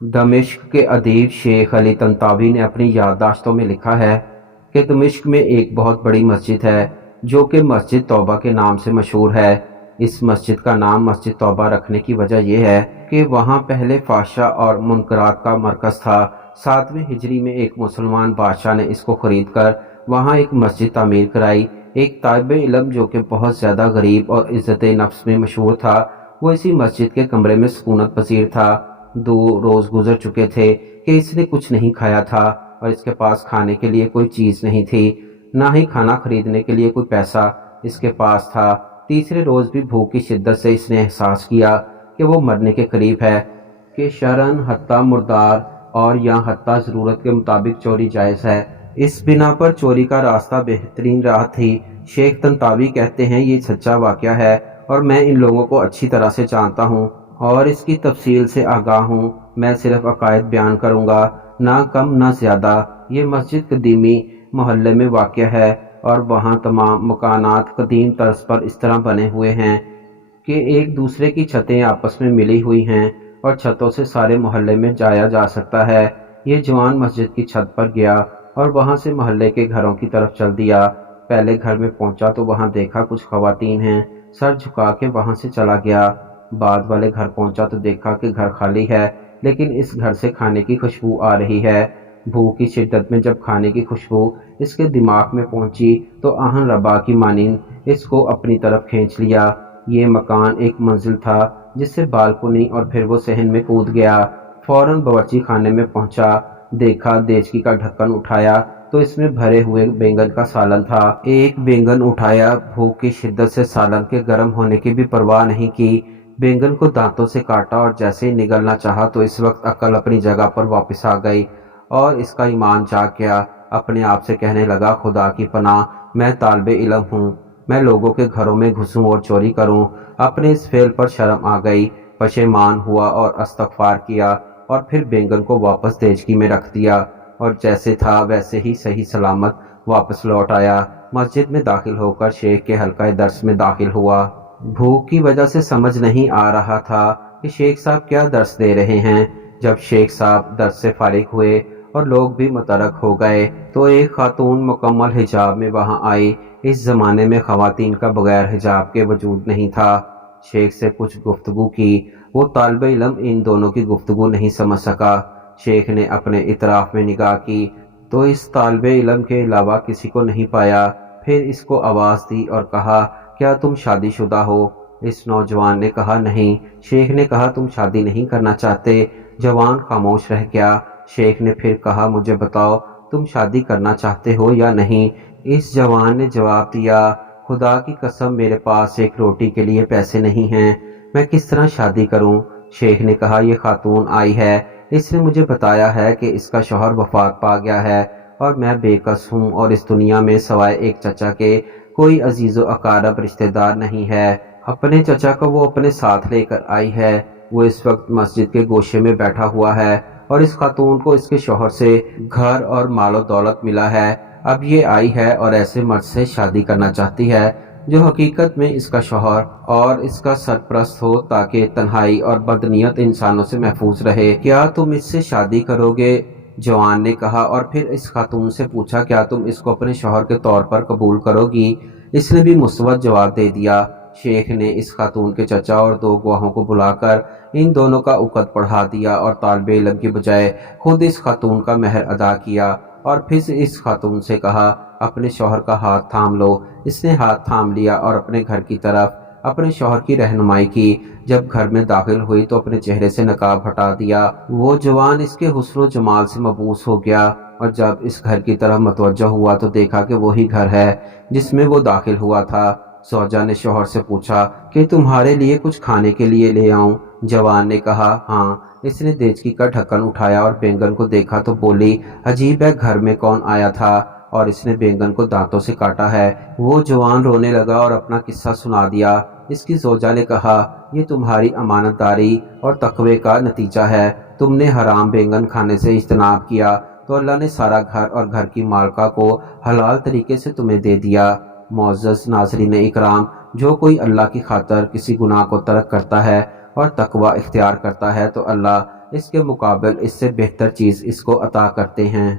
दमिश्क के अदीब शेख अली तंतावी ने अपनी याददाश्तों में लिखा है कि दमिश्क में एक बहुत बड़ी मस्जिद है जो कि मस्जिद तौबा के नाम से मशहूर है। इस मस्जिद का नाम मस्जिद तौबा रखने की वजह यह है कि वहाँ पहले फाशा और मुनकरात का मरकज़ था। 7वीं हिजरी में एक मुसलमान बादशाह ने इसको खरीद कर वहाँ एक मस्जिद तामीर कराई। एक तालिब इल्म जो कि बहुत ज़्यादा गरीब और इज़्ज़त नफ्स में मशहूर था, वो इसी मस्जिद के कमरे में सुकूनत पसीर था। 2 रोज़ गुजर चुके थे कि इसने कुछ नहीं खाया था और इसके पास खाने के लिए कोई चीज़ नहीं थी, ना ही खाना खरीदने के लिए कोई पैसा इसके पास था। तीसरे रोज़ भी भूख की शिद्दत से इसने एहसास किया कि वो मरने के करीब है कि शरन हत्ता मुर्दार और या हत्ता ज़रूरत के मुताबिक चोरी जायज़ है। इस बिना पर चोरी का रास्ता बेहतरीन राह थी। शेख तंतावी कहते हैं ये सच्चा वाक़या है और मैं इन लोगों को अच्छी तरह से जानता हूँ और इसकी तफसील से आगाह हूँ। मैं सिर्फ अकायद बयान करूँगा, ना कम ना ज़्यादा। ये मस्जिद कदीमी मोहल्ले में वाक़या है और वहाँ तमाम मकानात कदीम तर्ज पर इस तरह बने हुए हैं कि एक दूसरे की छतें आपस में मिली हुई हैं और छतों से सारे मोहल्ले में जाया जा सकता है। ये जवान मस्जिद की छत पर गया और वहाँ से मोहल्ले के घरों की तरफ चल दिया। पहले घर में पहुँचा तो वहाँ देखा कुछ ख़वातीन हैं, सर झुका के वहाँ से चला गया। बाद वाले घर पहुँचा तो देखा कि घर खाली है, लेकिन इस घर से खाने की खुशबू आ रही है। भूख की शिद्दत में जब खाने की खुशबू इसके दिमाग में पहुँची तो आहन रबा की मानिंद इसको अपनी तरफ खींच लिया। ये मकान एक मंजिल था जिससे बालकनी और फिर वो सहन में कूद गया। फौरन बावर्ची खाने में पहुंचा, देखा देचकी का ढक्कन उठाया तो इसमें भरे हुए बैंगन का सालन था। एक बैंगन उठाया, भूख की शिद्दत से सालन के गर्म होने की भी परवाह नहीं की। बैंगन को दांतों से काटा और जैसे ही निगलना चाहा तो इस वक्त अकल अपनी जगह पर वापस आ गई और इसका ईमान जाग गया। अपने आप से कहने लगा, खुदा की पनाह, मैं तालिबे इल्म हूँ, मैं लोगों के घरों में घुसूं और चोरी करूं। अपने इस फेल पर शर्म आ गई, पशेमान हुआ और इस्तग़फ़ार किया और फिर बैंगन को वापस देचकी में रख दिया और जैसे था वैसे ही सही सलामत वापस लौट आया। मस्जिद में दाखिल होकर शेख के हल्का दर्स में दाखिल हुआ। भूख की वजह से समझ नहीं आ रहा था कि शेख साहब क्या दर्स दे रहे हैं। जब शेख साहब दर्स से फारिग हुए और लोग भी मुतरक हो गए तो एक खातून मुकम्मल हिजाब में वहां आई। इस ज़माने में ख़वातीन का बगैर हिजाब के वजूद नहीं था। शेख से कुछ गुफ्तगू की, वो तालिबे इल्म इन दोनों की गुफ्तगू नहीं समझ सका। शेख ने अपने इतराफ़ में निगाह की तो इस तालिबे इल्म के अलावा किसी को नहीं पाया। फिर इसको आवाज़ दी और कहा, क्या तुम शादीशुदा हो? इस नौजवान ने कहा, नहीं। शेख ने कहा, तुम शादी नहीं करना चाहते? जवान खामोश रह गया। शेख ने फिर कहा, मुझे बताओ, तुम शादी करना चाहते हो या नहीं? इस जवान ने जवाब दिया, खुदा की कसम, मेरे पास एक रोटी के लिए पैसे नहीं हैं, मैं किस तरह शादी करूं? शेख ने कहा, ये खातून आई है, इसने मुझे बताया है कि इसका शौहर वफात पा गया है और मैं बेकस हूं और इस दुनिया में सवाए एक चचा के कोई अजीज़ो अकारब रिश्तेदार नहीं है। अपने चचा को वो अपने साथ लेकर आई है। वो इस वक्त मस्जिद के गोशे में बैठा हुआ है और इस खातून को इसके शौहर से घर और मालो दौलत मिला है। अब ये आई है और ऐसे मर्द से शादी करना चाहती है जो हकीकत में इसका शौहर और इसका सरपरस्त हो, ताकि तन्हाई और बदनीयत इंसानों से महफूज रहे। क्या तुम इससे शादी करोगे? जवान ने कहा और फिर इस खातून से पूछा, क्या तुम इसको अपने शौहर के तौर पर कबूल करोगी? इसने भी मुस्बत जवाब दे दिया। शेख ने इस खातून के चचा और 2 गवाहों को बुलाकर इन दोनों का उकत पढ़ा दिया और तालिबे इल्म की बजाय खुद इस खातून का महर अदा किया और फिर इस खातून से कहा, अपने शौहर का हाथ थाम लो। इसने हाथ थाम लिया और अपने घर की तरफ अपने शौहर की रहनुमाई की। जब घर में दाखिल हुई तो अपने चेहरे से नकाब हटा दिया। वो जवान इसके हुस्न जमाल से मबूस हो गया और जब इस घर की तरफ मतवज्जह हुआ तो देखा कि वही घर है जिसमें वो दाखिल हुआ था। सौजा ने शौहर से पूछा कि तुम्हारे लिए कुछ खाने के लिए ले आऊं? जवान ने कहा, हाँ। इसने देचकी का ढक्कन उठाया और बैंगन को देखा तो बोली, अजीब है, घर में कौन आया था? और इसने बैंगन को दांतों से काटा है। वो जवान रोने लगा और अपना किस्सा सुना दिया। इसकी जोजा ने कहा, ये तुम्हारी अमानतदारी और तकवे का नतीजा है। तुमने हराम बैंगन खाने से इज्तनाब किया तो अल्लाह ने सारा घर और घर की मालका को हलाल तरीके से तुम्हें दे दिया। मुअज़्ज़ज़ नाज़रीन इकराम, जो कोई अल्लाह की खातर किसी गुनाह को तर्क करता है और तकवा इख्तियार करता है तो अल्लाह اس کے مقابل اس سے بہتر چیز اس کو عطا کرتے ہیں۔